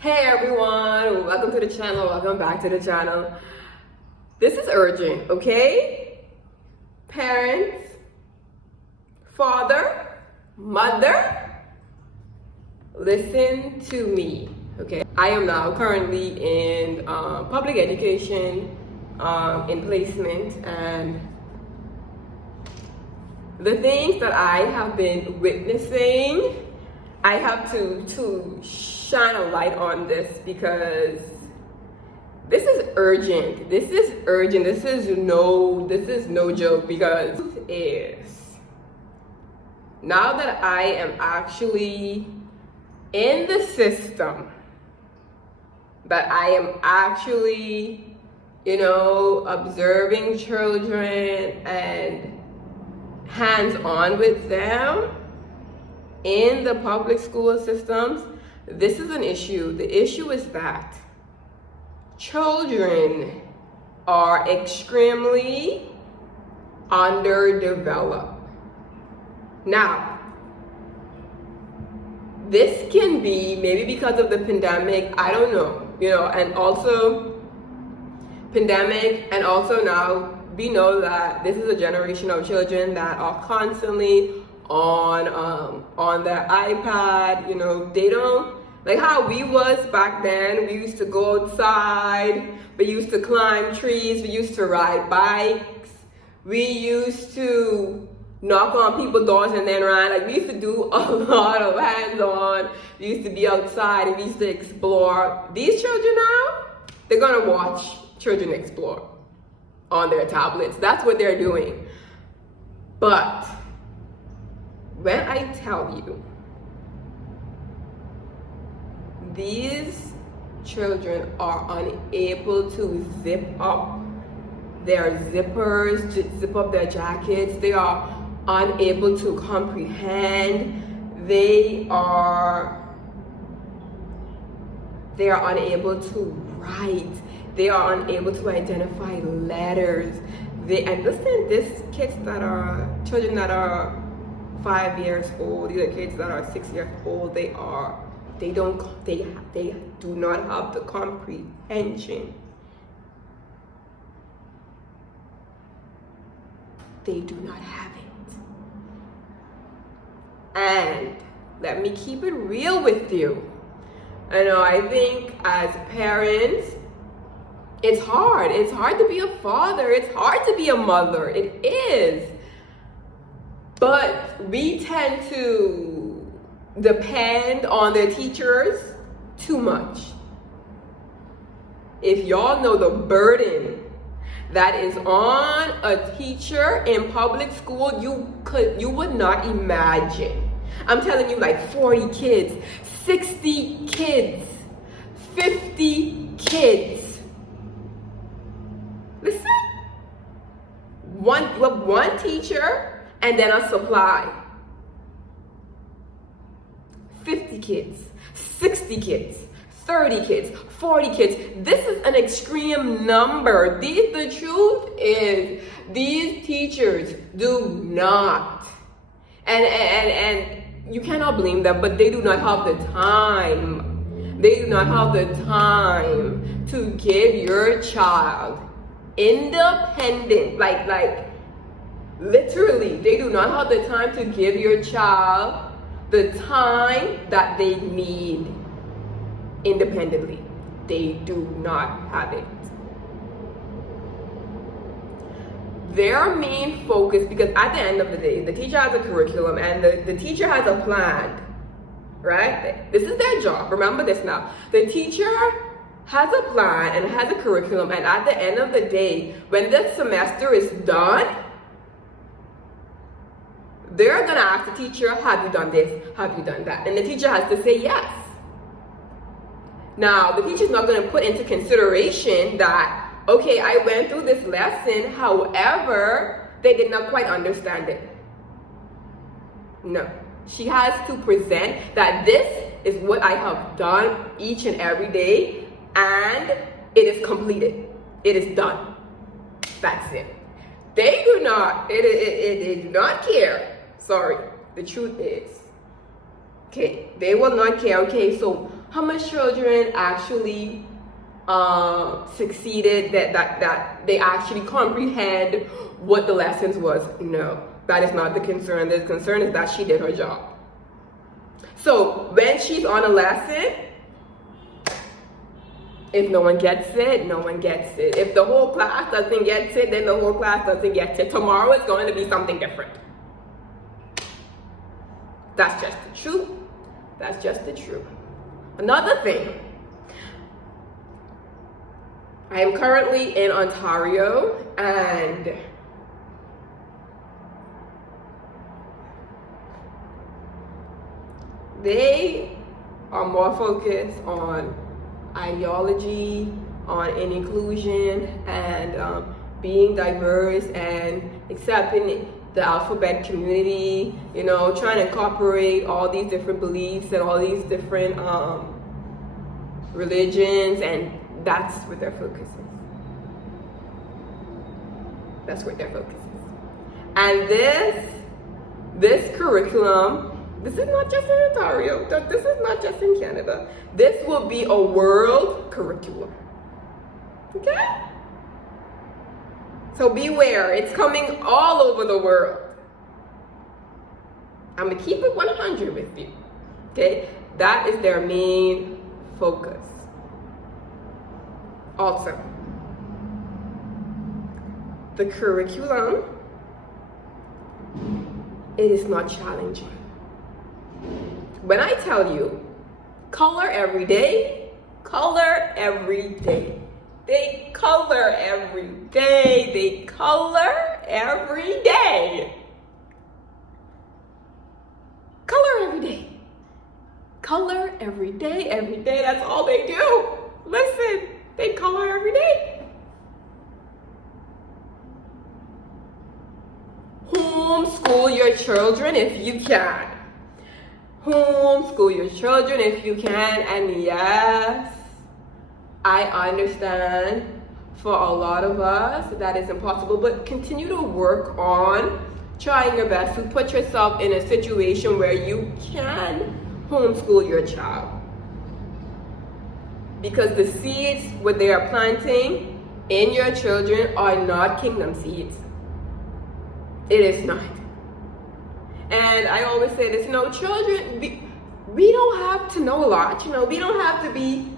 Hey everyone, welcome to the channel, welcome back to the channel. This is urgent, okay? Parents, father, mother, listen to me, okay? I am now currently in public education, in placement, and the things that I have been witnessing, I have to shine a light on this because this is urgent. This is urgent. This is no joke, because now that I am actually in the system, that I am actually, observing children and hands-on with them in the public school systems, this is an issue. The issue is that children are extremely underdeveloped. Now, this can be maybe because of the pandemic, I don't know, and also pandemic, and also now we know that this is a generation of children that are constantly on their iPad. They don't like how we was back then. We used to go outside, we used to climb trees, we used to ride bikes, we used to knock on people's doors and then run. Like, we used to do a lot of hands-on. We used to be outside and we used to explore. These children now, they're gonna watch children explore on their tablets. That's what they're doing. But when I tell you, these children are unable to zip up their zippers, zip up their jackets. They are unable to comprehend. They are unable to write. They are unable to identify letters. They understand this children that are 5 years old, these are kids that are 6 years old, they do not have the comprehension. They do not have it. And let me keep it real with you. I think as parents, it's hard. It's hard to be a father. It's hard to be a mother. It is. But we tend to depend on their teachers too much. If y'all know the burden that is on a teacher in public school, you would not imagine. I'm telling you, like 40 kids, 60 kids, 50 kids. Listen, you have one teacher and then a supply. 50 kids, 60 kids, 30 kids, 40 kids. This is an extreme number. The truth is, these teachers do not, and you cannot blame them, but they do not have the time. They do not have the time to give your child independent, like literally, they do not have the time to give your child the time that they need independently. They do not have it. Their main focus, because at the end of the day, the teacher has a curriculum and the teacher has a plan, right? This is their job. Remember this now. The teacher has a plan and has a curriculum, and at the end of the day, when the semester is done, they're gonna ask the teacher, have you done this? Have you done that? And the teacher has to say yes. Now, the teacher's not gonna put into consideration that, okay, I went through this lesson, however, they did not quite understand it. No. She has to present that this is what I have done each and every day, and it is completed. It is done. That's it. They do not, they do not care. Sorry, the truth is. Okay, they will not care. Okay, so How much children actually succeeded, that they actually comprehend what the lessons was? No, that is not the concern. The concern is that she did her job. So when she's on a lesson, if no one gets it, no one gets it. If the whole class doesn't get it, then the whole class doesn't get it. Tomorrow is going to be something different. That's just the truth. That's just the truth. Another thing, I am currently in Ontario, and they are more focused on ideology, on inclusion, and being diverse and accepting the alphabet community, you know, trying to incorporate all these different beliefs and all these different religions, and that's what their focus is. That's what their focus is. And this curriculum, this is not just in Ontario, this is not just in Canada. This will be a world curriculum. Okay? So beware, it's coming all over the world. I'm gonna keep it 100 with you. Okay? That is their main focus. Also, the curriculum, it is not challenging. When I tell you, color every day, color every day. They color every day. They color every day. Color every day. Color every day, every day. That's all they do. Listen, they color every day. Homeschool your children if you can. Homeschool your children if you can. And yes, I understand for a lot of us that is impossible, but continue to work on trying your best to put yourself in a situation where you can homeschool your child. Because the seeds, what they are planting in your children, are not kingdom seeds. It is not. And I always say this, you know, children, we don't have to know a lot, you know, we don't have to be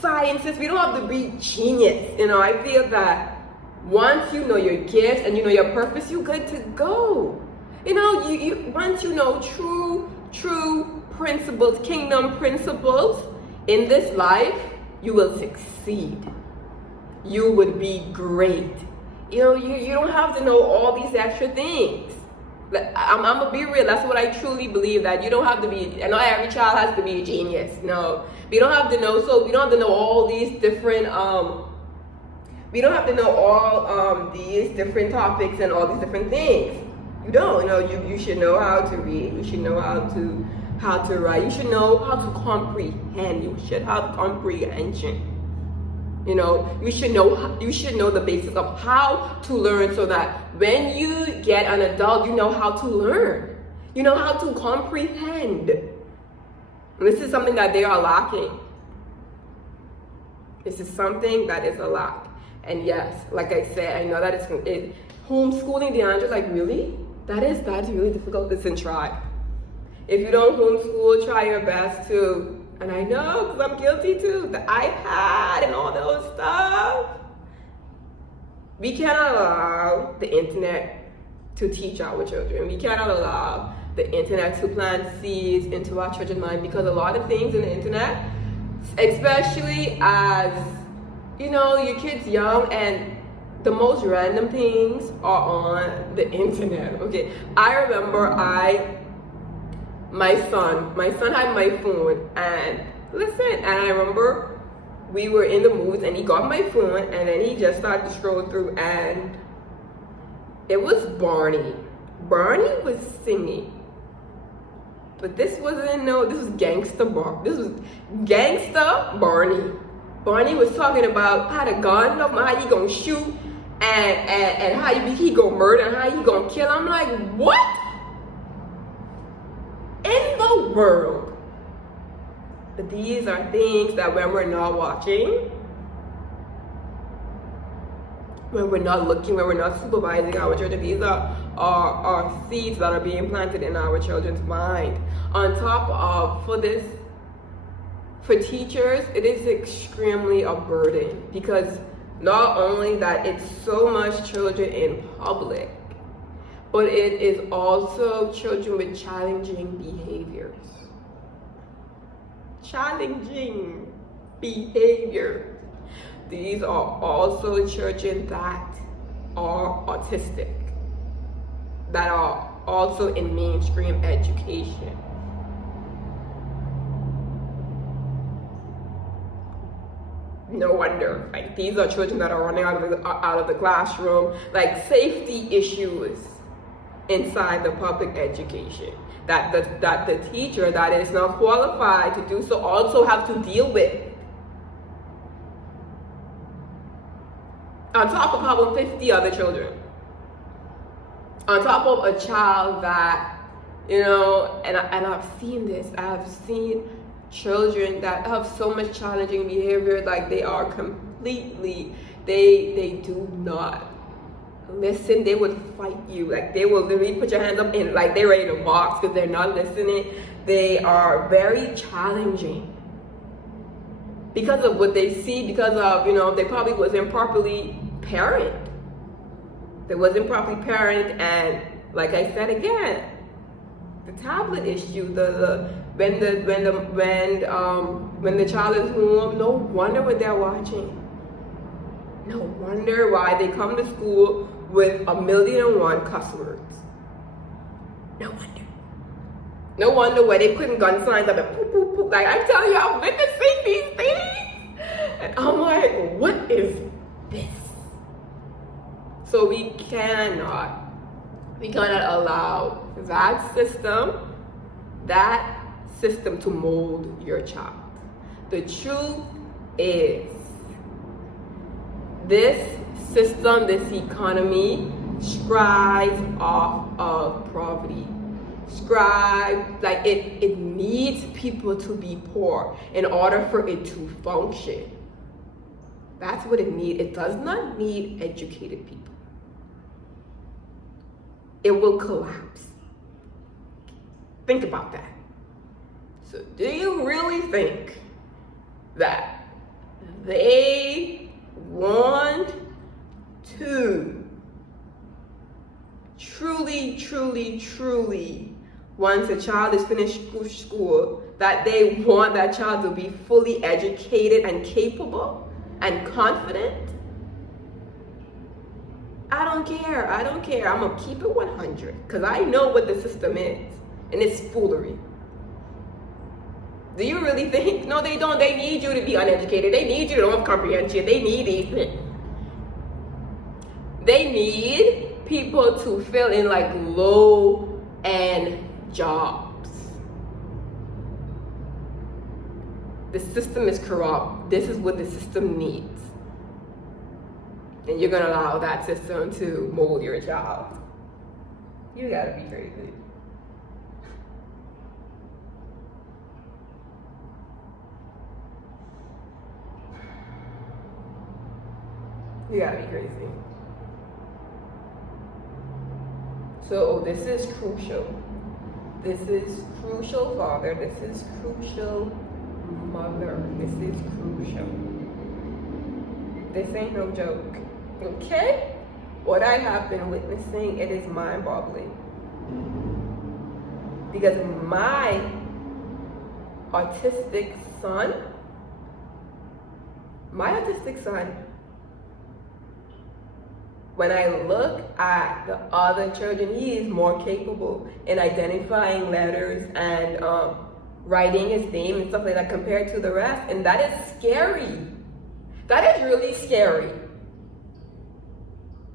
scientists, we don't have to be genius. You know, I feel that once you know your gifts and you know your purpose, you're good to go. You know, you once you know true principles, kingdom principles in this life, you will succeed. You would be great. You know, you don't have to know all these extra things. I'm gonna be real, that's what I truly believe, that you don't have to be, and not every child has to be a genius. No, we don't have to know, so we don't have to know all these different, we don't have to know all these different topics and all these different things. You don't, you know, you should know how to read, you should know how to write, you should know how to comprehend, you should have comprehension. You know, you should know the basics of how to learn, so that when you get an adult, you know how to learn. You know how to comprehend. And this is something that they are lacking. This is something that is a lack. And yes, like I said, I know that it's homeschooling, DeAndre, like really? That's really difficult. Listen, try. If you don't homeschool, try your best to. And I know, because I'm guilty too, the iPad and all those stuff. We cannot allow the internet to teach our children. We cannot allow the internet to plant seeds into our children's mind, because a lot of things in the internet, especially as, you know, your kid's young, and the most random things are on the internet, okay? I remember my son had my phone, and listen, and I remember we were in the mood, and he got my phone, and then he just started to scroll through, and it was Barney. Barney was singing, but this was gangsta Barney. Barney was talking about how the gun, how he gonna shoot, and how he gonna murder, and how he gonna kill. I'm like, what in the world But these are things that when we're not watching, when we're not looking, when we're not supervising our children, these are seeds that are being planted in our children's mind. On top of, for teachers, it is extremely a burden, because not only that it's so much children in public, but it is also children with challenging behaviors. Challenging behavior. These are also children that are autistic, that are also in mainstream education. No wonder, like, these are children that are running out of the classroom, like safety issues inside the public education that the teacher that is not qualified to do so also have to deal with. On top of having 50 other children. On top of a child that, and I've seen this, I've seen children that have so much challenging behavior, like they are completely, they do not listen. They would fight you, like they will literally put your hands up and like they're ready to box because they're not listening. They are very challenging because of what they see, because of, they probably wasn't properly parented. They wasn't properly parented, and like I said again, the tablet issue, when the child is home, no wonder what they're watching. No wonder why they come to school with 1,000,001 cuss words. No wonder. No wonder why they putting gun signs up and poop, poop, poop. Like, I tell you, I'm witnessing these things. And I'm like, what is this? So we cannot allow that system to mold your child. The truth is, this system, this economy strives off of poverty. Like it needs people to be poor in order for it to function. That's what it needs. It does not need educated people. It will collapse. Think about that. So do you really think that they want to truly, once a child is finished school, that they want that child to be fully educated and capable and confident? I don't care. I'm gonna keep it 100 because I know what the system is, and it's foolery. Do you really think? No, they don't. They need you to be uneducated. They need you to don't have comprehension. They need these things. They need people to fill in like low-end jobs. The system is corrupt. This is what the system needs. And you're gonna allow that system to mold your child. You gotta be crazy. You gotta be crazy. So this is crucial. This is crucial, father. This is crucial, mother. This is crucial. This ain't no joke. Okay? What I have been witnessing, it is mind-boggling. Because my autistic son, when I look at the other children, he is more capable in identifying letters and writing his name and stuff like that compared to the rest. And that is scary. That is really scary.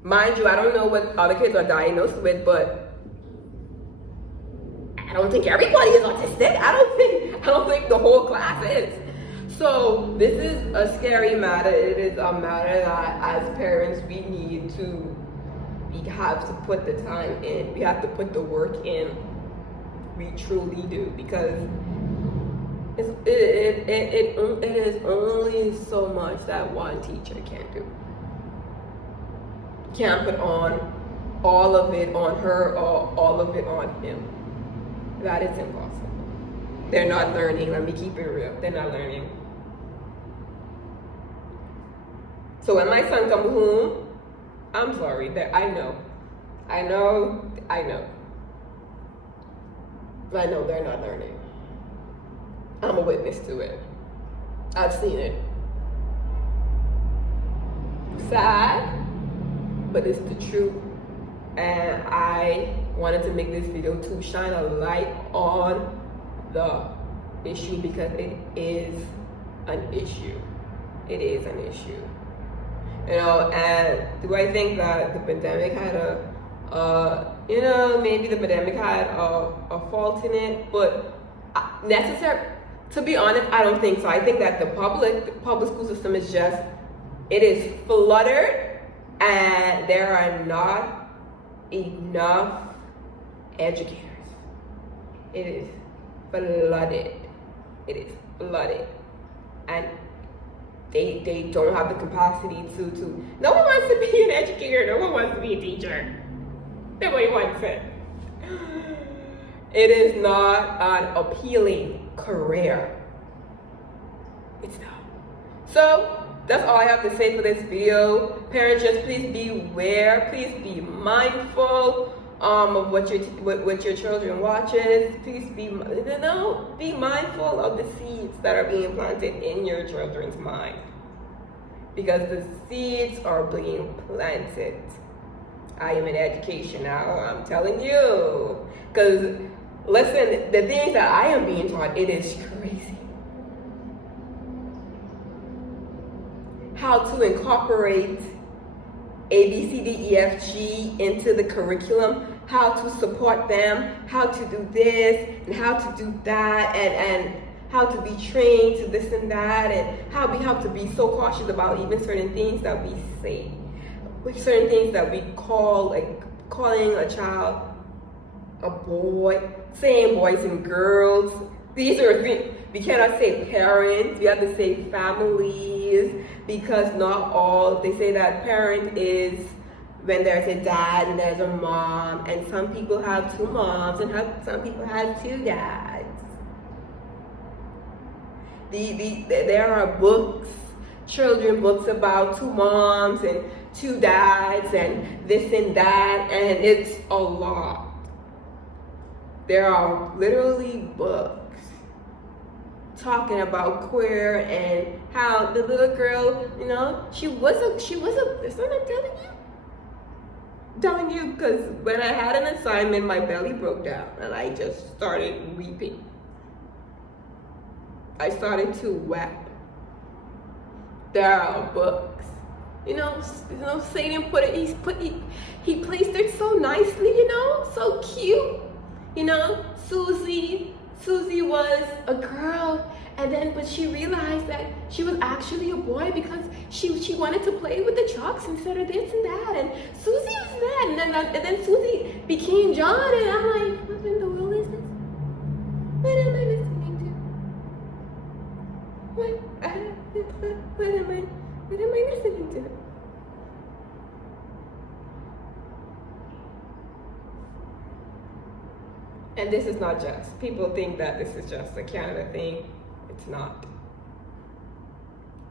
Mind you, I don't know what other kids are diagnosed with, but I don't think everybody is autistic. I don't think the whole class is. So this is a scary matter. It is a matter that as parents we have to put the time in. We have to put the work in. We truly do, because It is only so much that one teacher can do. Can't put on all of it on her or all of it on him. That is impossible. They're not learning. Let me keep it real. They're not learning. So when my son comes home, I'm sorry. I know they're not learning. I'm a witness to it. I've seen it. Sad, but it's the truth. And I wanted to make this video to shine a light on the issue because it is an issue. It is an issue. You know, and do I think that the pandemic had maybe the pandemic had a fault in it, but to be honest, I don't think so. I think that the public school system is it is flooded and there are not enough educators. It is flooded. It is flooded. And they don't have the capacity to. No one wants to be an educator. No one wants to be a teacher. Nobody wants it. It is not an appealing career. It's not. So that's all I have to say for this video. Parents, just please beware. Please be mindful of what your children watches. Please be mindful of the seeds that are being planted in your children's mind, because the seeds are being planted. I am in education now, I'm telling you. Because listen, the things that I am being taught, it is crazy. How to incorporate A, B, C, D, E, F, G into the curriculum, how to support them, how to do this and how to do that, and how to be trained to this and that, and how we have to be so cautious about even certain things that we say. With certain things that we call, like calling a child a boy, saying boys and girls. These are things, we cannot say parents, we have to say families, because not all, they say that parent is when there's a dad and there's a mom, and some people have two moms and some people have two dads. There are books, children books about two moms and two dads and this and that, and it's a lot. There are literally books talking about queer and how the little girl, you know, she was a, that's what I'm telling you, because when I had an assignment, my belly broke down and I just started weeping. I started to weep. There are books. You know, Satan he placed it so nicely, you know, so cute. You know, Susie was a girl, but she realized that she was actually a boy because she wanted to play with the trucks instead of this and that, and Susie was that, and then Susie became John, and I'm like, what in the world is this? What am I listening to? What am I listening to? And this is not just, people think that this is just a Canada thing. It's not.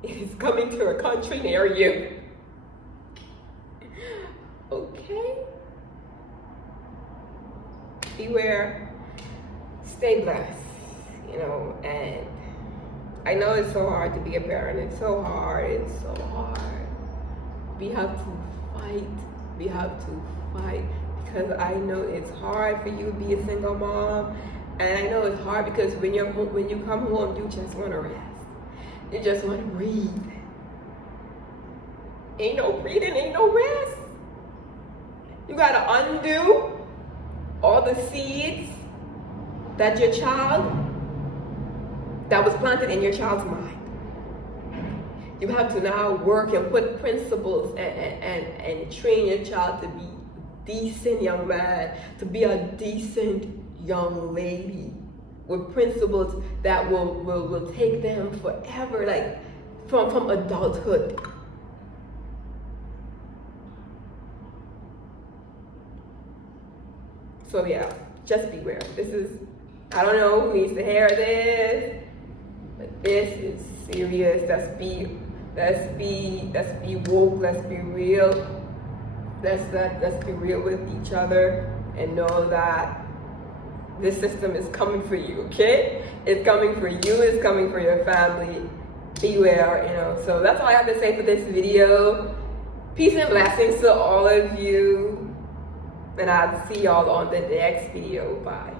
It is coming to a country near you. Okay? Beware. Stay blessed, you know, and I know it's so hard to be a parent. It's so hard. We have to fight. Because I know it's hard for you to be a single mom, and I know it's hard because when you come home, you just want to rest. You just want to breathe. Ain't no breathing, ain't no rest. You gotta undo all the seeds that was planted in your child's mind. You have to now work and put principles and train your child to be decent young man, to be a decent young lady, with principles that will take them forever, like from adulthood. So yeah, just beware. This is, I don't know who needs to hear this, but this is serious. Let's be woke. Let's be real. Let's be real with each other and know that this system is coming for you. Okay, it's coming for you. It's coming for your family. Beware. You know. So that's all I have to say for this video. Peace and blessings to all of you. And I'll see y'all on the next video. Bye.